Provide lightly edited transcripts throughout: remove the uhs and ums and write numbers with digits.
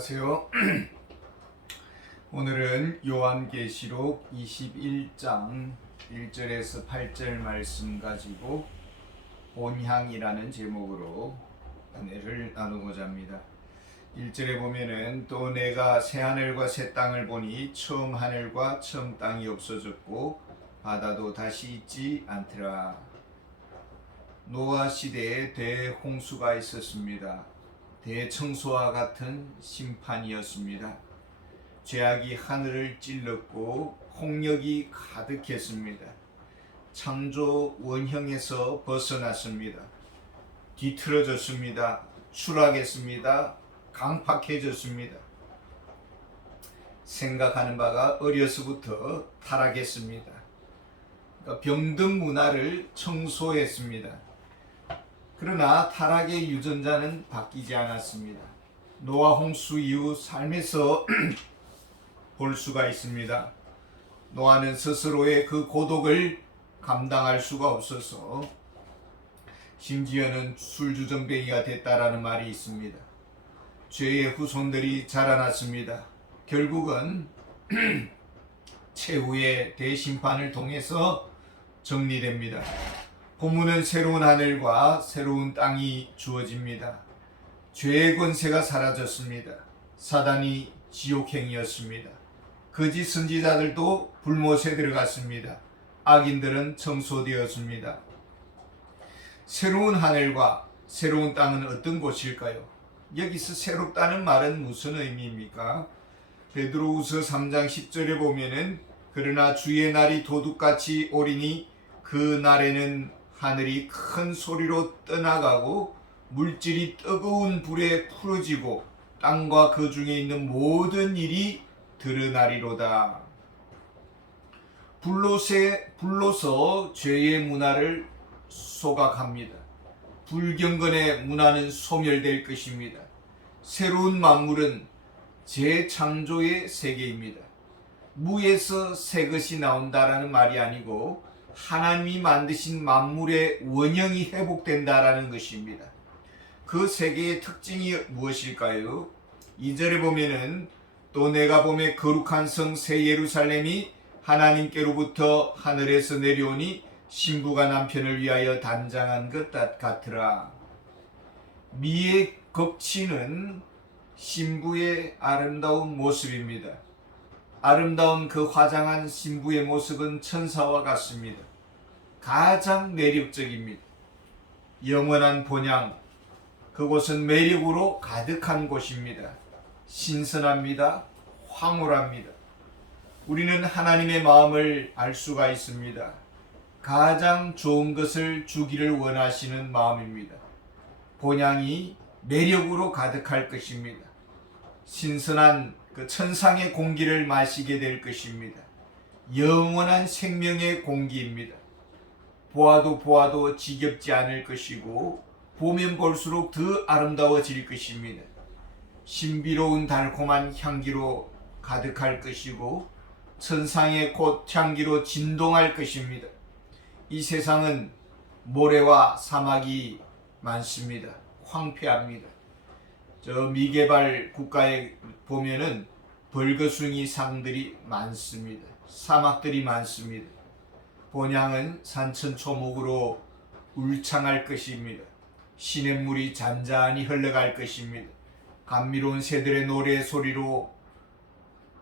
안녕하세요. 오늘은 요한계시록 21장 1절에서 8절 말씀 가지고 본향이라는 제목으로 은혜를 나누고자 합니다. 1절에 보면은 또 내가 새 하늘과 새 땅을 보니 처음 하늘과 처음 땅이 없어졌고 바다도 다시 있지 않더라. 노아 시대에 대홍수가 있었습니다. 대청소와 같은 심판이었습니다. 죄악이 하늘을 찔렀고 홍역이 가득했습니다. 창조 원형에서 벗어났습니다. 뒤틀어졌습니다. 추락했습니다. 강팍해졌습니다. 생각하는 바가 어려서부터 타락했습니다. 그러니까 병든 문화를 청소했습니다. 그러나 타락의 유전자는 바뀌지 않았습니다. 노아 홍수 이후 삶에서 볼 수가 있습니다. 노아는 스스로의 그 고독을 감당할 수가 없어서 심지어는 술주정뱅이가 됐다라는 말이 있습니다. 죄의 후손들이 자라났습니다. 결국은 최후의 대심판을 통해서 정리됩니다. 본문은 새로운 하늘과 새로운 땅이 주어집니다. 죄의 권세가 사라졌습니다. 사단이 지옥행이었습니다. 거짓 선지자들도 불못에 들어갔습니다. 악인들은 청소되었습니다. 새로운 하늘과 새로운 땅은 어떤 곳일까요? 여기서 새롭다는 말은 무슨 의미입니까? 베드로후서 3장 10절에 보면은 그러나 주의 날이 도둑같이 오리니 그 날에는 하늘이 큰 소리로 떠나가고 물질이 뜨거운 불에 풀어지고 땅과 그 중에 있는 모든 일이 드러나리로다. 불로서 죄의 문화를 소각합니다. 불경건의 문화는 소멸될 것입니다. 새로운 만물은 재창조의 세계입니다. 무에서 새 것이 나온다라는 말이 아니고 하나님이 만드신 만물의 원형이 회복된다라는 것입니다. 그 세계의 특징이 무엇일까요? 2절에 보면은 또 내가 보매 거룩한 성 새 예루살렘이 하나님께로부터 하늘에서 내려오니 신부가 남편을 위하여 단장한 것 같으라. 미의 겉치는 신부의 아름다운 모습입니다. 아름다운 그 화장한 신부의 모습은 천사와 같습니다. 가장 매력적입니다. 영원한 본향, 그곳은 매력으로 가득한 곳입니다. 신선합니다. 황홀합니다. 우리는 하나님의 마음을 알 수가 있습니다. 가장 좋은 것을 주기를 원하시는 마음입니다. 본향이 매력으로 가득할 것입니다. 신선한 그 천상의 공기를 마시게 될 것입니다. 영원한 생명의 공기입니다. 보아도 지겹지 않을 것이고 보면 볼수록 더 아름다워질 것입니다. 신비로운 달콤한 향기로 가득할 것이고 천상의 꽃향기로 진동할 것입니다. 이 세상은 모래와 사막이 많습니다. 황폐합니다. 저 미개발 국가에 보면은 벌거숭이 상들이 많습니다. 사막들이 많습니다. 본향은 산천초목으로 울창할 것입니다. 시냇물이 잔잔히 흘러갈 것입니다. 감미로운 새들의 노래 소리를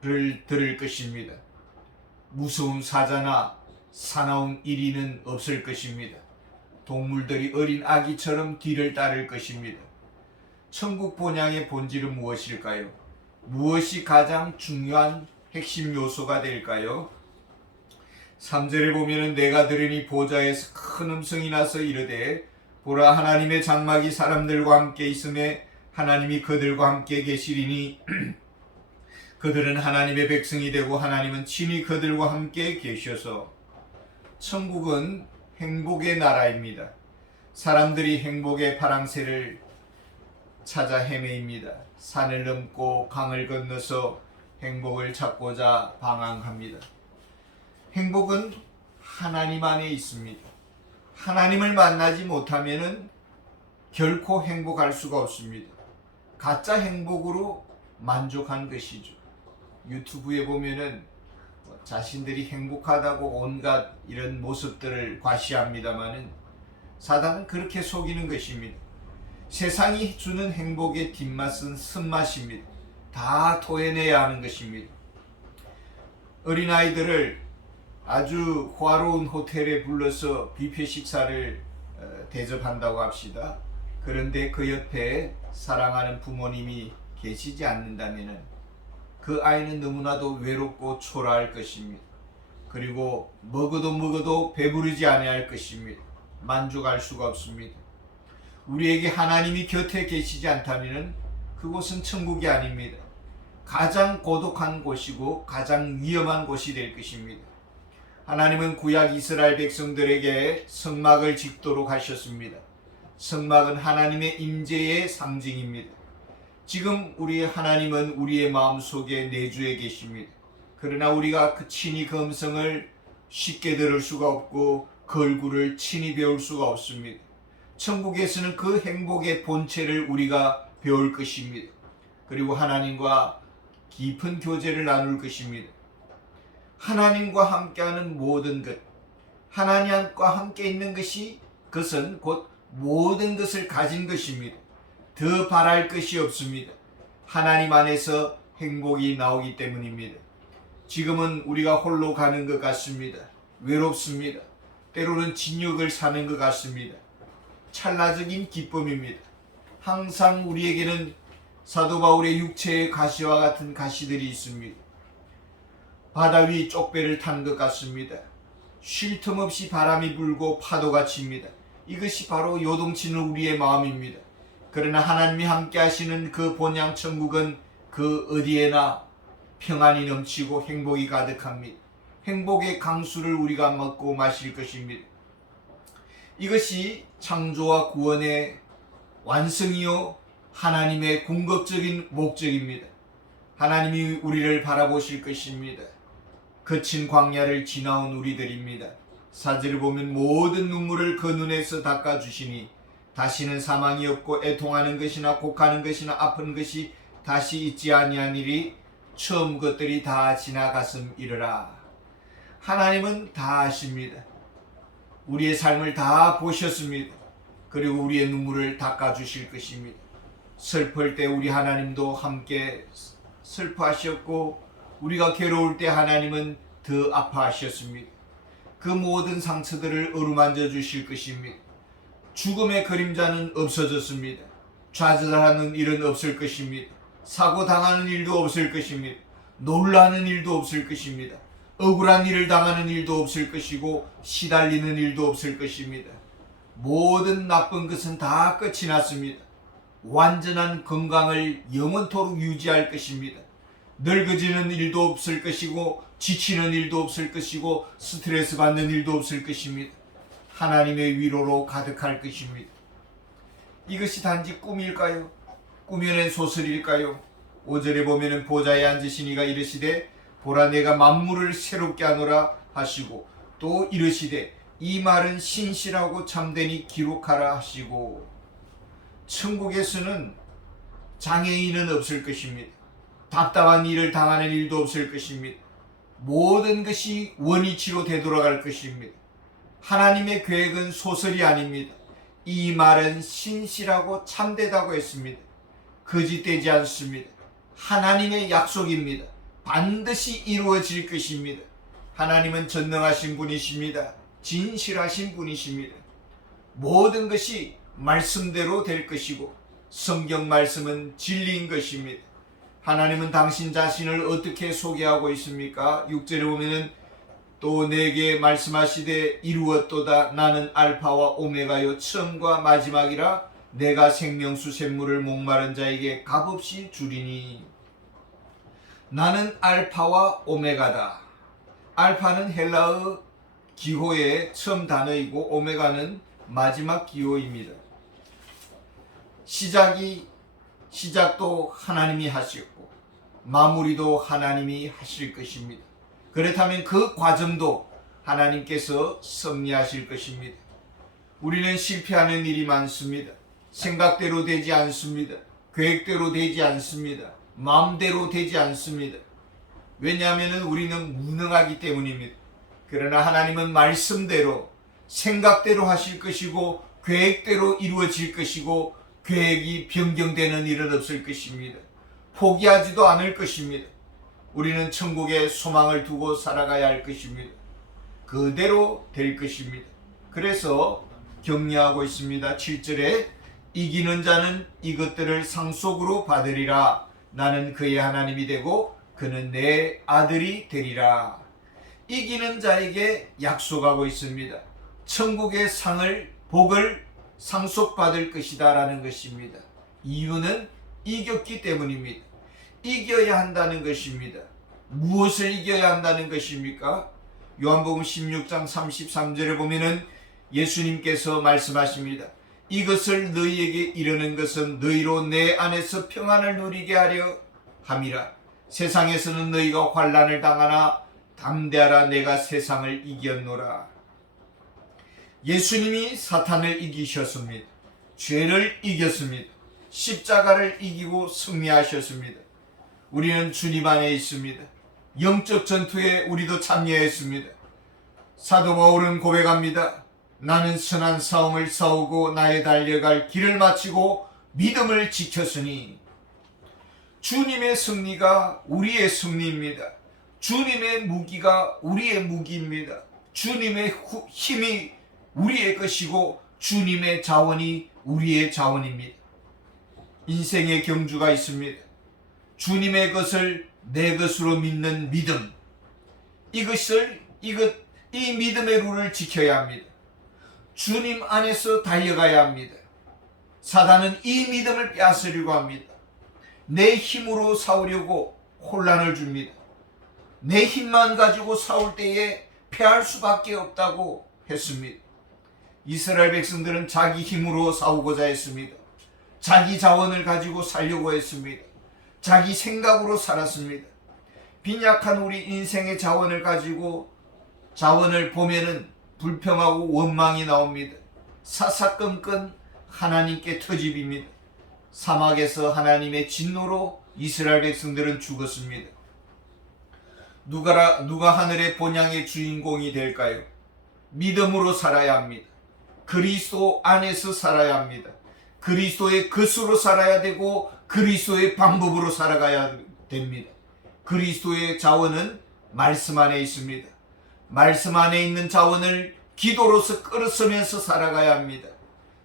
들을 것입니다. 무서운 사자나 사나운 이리는 없을 것입니다. 동물들이 어린 아기처럼 뒤를 따를 것입니다. 천국 본향의 본질은 무엇일까요? 무엇이 가장 중요한 핵심 요소가 될까요? 3절에 보면은 내가 들으니 보좌에서 큰 음성이 나서 이르되 보라 하나님의 장막이 사람들과 함께 있음에 하나님이 그들과 함께 계시리니 그들은 하나님의 백성이 되고 하나님은 친히 그들과 함께 계셔서 천국은 행복의 나라입니다. 사람들이 행복의 파랑새를 찾아 헤매입니다. 산을 넘고 강을 건너서 행복을 찾고자 방황합니다. 행복은 하나님 안에 있습니다. 하나님을 만나지 못하면은 결코 행복할 수가 없습니다. 가짜 행복으로 만족한 것이죠. 유튜브에 보면은 자신들이 행복하다고 온갖 이런 모습들을 과시합니다마는 사단은 그렇게 속이는 것입니다. 세상이 주는 행복의 뒷맛은 쓴맛입니다. 다 토해내야 하는 것입니다. 어린아이들을 아주 호화로운 호텔에 불러서 뷔페 식사를 대접한다고 합시다. 그런데 그 옆에 사랑하는 부모님이 계시지 않는다면 그 아이는 너무나도 외롭고 초라할 것입니다. 그리고 먹어도 배부르지 아니할 것입니다. 만족할 수가 없습니다. 우리에게 하나님이 곁에 계시지 않다면 그곳은 천국이 아닙니다. 가장 고독한 곳이고 가장 위험한 곳이 될 것입니다. 하나님은 구약 이스라엘 백성들에게 성막을 짓도록 하셨습니다. 성막은 하나님의 임재의 상징입니다. 지금 우리의 하나님은 우리의 마음속에 내주해 계십니다. 그러나 우리가 친히 그 음성을 쉽게 들을 수가 없고 그 얼굴을 친히 배울 수가 없습니다. 천국에서는 그 행복의 본체를 우리가 배울 것입니다. 그리고 하나님과 깊은 교제를 나눌 것입니다. 하나님과 함께하는 모든 것, 하나님과 함께 있는 것이 그것은 곧 모든 것을 가진 것입니다. 더 바랄 것이 없습니다. 하나님 안에서 행복이 나오기 때문입니다. 지금은 우리가 홀로 가는 것 같습니다. 외롭습니다. 때로는 진역을 사는 것 같습니다. 찰나적인 기쁨입니다. 항상 우리에게는 사도 바울의 육체의 가시와 같은 가시들이 있습니다. 바다 위 쪽배를 탄 것 같습니다. 쉴 틈 없이 바람이 불고 파도가 칩니다. 이것이 바로 요동치는 우리의 마음입니다. 그러나 하나님이 함께 하시는 그 본향 천국은 그 어디에나 평안이 넘치고 행복이 가득합니다. 행복의 강수를 우리가 먹고 마실 것입니다. 이것이 창조와 구원의 완성이요 하나님의 궁극적인 목적입니다. 하나님이 우리를 바라보실 것입니다. 거친 광야를 지나온 우리들입니다. 사절을 보면 모든 눈물을 그 눈에서 닦아주시니 다시는 사망이 없고 애통하는 것이나 곡하는 것이나 아픈 것이 다시 있지 아니하니리 처음 것들이 다 지나갔음이러라. 하나님은 다 아십니다. 우리의 삶을 다 보셨습니다. 그리고 우리의 눈물을 닦아주실 것입니다. 슬플 때 우리 하나님도 함께 슬퍼하셨고 우리가 괴로울 때 하나님은 더 아파하셨습니다. 그 모든 상처들을 어루만져 주실 것입니다. 죽음의 그림자는 없어졌습니다. 좌절하는 일은 없을 것입니다. 사고 당하는 일도 없을 것입니다. 놀라는 일도 없을 것입니다. 억울한 일을 당하는 일도 없을 것이고 시달리는 일도 없을 것입니다. 모든 나쁜 것은 다 끝이 났습니다. 완전한 건강을 영원토록 유지할 것입니다. 늙어지는 일도 없을 것이고 지치는 일도 없을 것이고 스트레스 받는 일도 없을 것입니다. 하나님의 위로로 가득할 것입니다. 이것이 단지 꿈일까요? 꾸며낸 소설일까요? 5절에 보면은 보좌에 앉으신 이가 이르시되 보라 내가 만물을 새롭게 하노라 하시고 또 이르시되 이 말은 신실하고 참되니 기록하라 하시고 천국에서는 장애인은 없을 것입니다. 답답한 일을 당하는 일도 없을 것입니다. 모든 것이 원위치로 되돌아갈 것입니다. 하나님의 계획은 소설이 아닙니다. 이 말은 신실하고 참되다고 했습니다. 거짓되지 않습니다. 하나님의 약속입니다. 반드시 이루어질 것입니다. 하나님은 전능하신 분이십니다. 진실하신 분이십니다. 모든 것이 말씀대로 될 것이고 성경 말씀은 진리인 것입니다. 하나님은 당신 자신을 어떻게 소개하고 있습니까? 6절에 보면은 또 내게 말씀하시되 이루었도다 나는 알파와 오메가요 처음과 마지막이라 내가 생명수 샘물을 목마른 자에게 값없이 주리니. 나는 알파와 오메가다. 알파는 헬라어 기호의 처음 단어이고 오메가는 마지막 기호입니다. 시작도 하나님이 하셨고 마무리도 하나님이 하실 것입니다. 그렇다면 그 과정도 하나님께서 섭리하실 것입니다. 우리는 실패하는 일이 많습니다. 생각대로 되지 않습니다. 계획대로 되지 않습니다. 마음대로 되지 않습니다. 왜냐하면 우리는 무능하기 때문입니다. 그러나 하나님은 말씀대로 생각대로 하실 것이고 계획대로 이루어질 것이고 계획이 변경되는 일은 없을 것입니다. 포기하지도 않을 것입니다. 우리는 천국에 소망을 두고 살아가야 할 것입니다. 그대로 될 것입니다. 그래서 격려하고 있습니다. 7절에 이기는 자는 이것들을 상속으로 받으리라. 나는 그의 하나님이 되고 그는 내 아들이 되리라. 이기는 자에게 약속하고 있습니다. 천국의 상을, 복을 상속받을 것이다 라는 것입니다. 이유는 이겼기 때문입니다. 이겨야 한다는 것입니다. 무엇을 이겨야 한다는 것입니까? 요한복음 16장 33절에 보면은 예수님께서 말씀하십니다. 이것을 너희에게 이르는 것은 너희로 내 안에서 평안을 누리게 하려 함이라. 세상에서는 너희가 환난을 당하나 담대하라. 내가 세상을 이겼노라. 예수님이 사탄을 이기셨습니다. 죄를 이겼습니다. 십자가를 이기고 승리하셨습니다. 우리는 주님 안에 있습니다. 영적 전투에 우리도 참여했습니다. 사도 바울은 고백합니다. 나는 선한 싸움을 싸우고 나의 달려갈 길을 마치고 믿음을 지켰으니. 주님의 승리가 우리의 승리입니다. 주님의 무기가 우리의 무기입니다. 주님의 힘이 우리의 것이고 주님의 자원이 우리의 자원입니다. 인생의 경주가 있습니다. 주님의 것을 내 것으로 믿는 믿음, 이 믿음의 룰을 지켜야 합니다. 주님 안에서 달려가야 합니다. 사단은 이 믿음을 빼앗으려고 합니다. 내 힘으로 싸우려고 혼란을 줍니다. 내 힘만 가지고 싸울 때에 패할 수밖에 없다고 했습니다. 이스라엘 백성들은 자기 힘으로 싸우고자 했습니다. 자기 자원을 가지고 살려고 했습니다. 자기 생각으로 살았습니다. 빈약한 우리 인생의 자원을 가지고 자원을 보면은 불평하고 원망이 나옵니다. 사사건건 하나님께 터집입니다. 사막에서 하나님의 진노로 이스라엘 백성들은 죽었습니다. 누가 하늘의 본향의 주인공이 될까요? 믿음으로 살아야 합니다. 그리스도 안에서 살아야 합니다. 그리스도의 것으로 살아야 되고 그리스도의 방법으로 살아가야 됩니다. 그리스도의 자원은 말씀 안에 있습니다. 말씀 안에 있는 자원을 기도로서 끌어서면서 살아가야 합니다.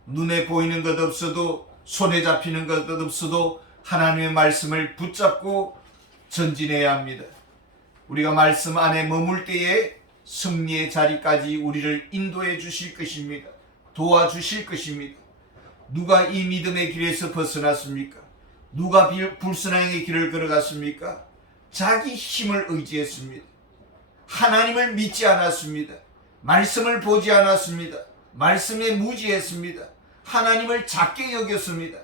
눈에 보이는 것 없어도 손에 잡히는 것 없어도 하나님의 말씀을 붙잡고 전진해야 합니다. 우리가 말씀 안에 머물 때에 승리의 자리까지 우리를 인도해 주실 것입니다. 도와주실 것입니다. 누가 이 믿음의 길에서 벗어났습니까? 누가 불순항의 길을 걸어갔습니까? 자기 힘을 의지했습니다. 하나님을 믿지 않았습니다. 말씀을 보지 않았습니다. 말씀에 무지했습니다. 하나님을 작게 여겼습니다.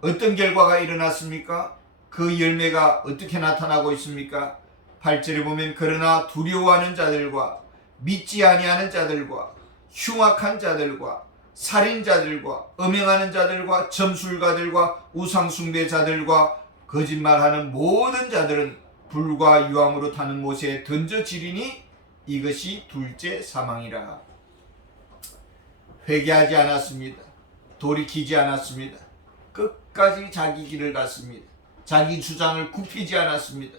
어떤 결과가 일어났습니까? 그 열매가 어떻게 나타나고 있습니까? 8절에 보면 그러나 두려워하는 자들과 믿지 아니하는 자들과 흉악한 자들과 살인자들과 음행하는 자들과 점술가들과 우상숭배자들과 거짓말하는 모든 자들은 불과 유황으로 타는 못에 던져지리니 이것이 둘째 사망이라. 회개하지 않았습니다. 돌이키지 않았습니다. 끝까지 자기 길을 갔습니다. 자기 주장을 굽히지 않았습니다.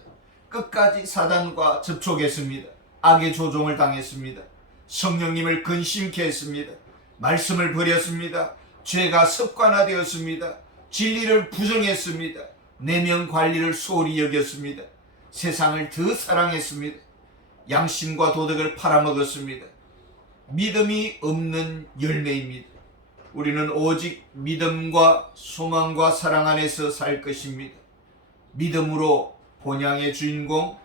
끝까지 사단과 접촉했습니다. 악의 조종을 당했습니다. 성령님을 근심케 했습니다. 말씀을 버렸습니다. 죄가 습관화되었습니다. 진리를 부정했습니다. 내면 관리를 소홀히 여겼습니다. 세상을 더 사랑했습니다. 양심과 도덕을 팔아먹었습니다. 믿음이 없는 열매입니다. 우리는 오직 믿음과 소망과 사랑 안에서 살 것입니다. 믿음으로 본향의 주인공,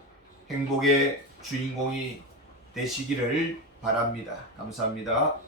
행복의 주인공이 되시기를 바랍니다. 감사합니다.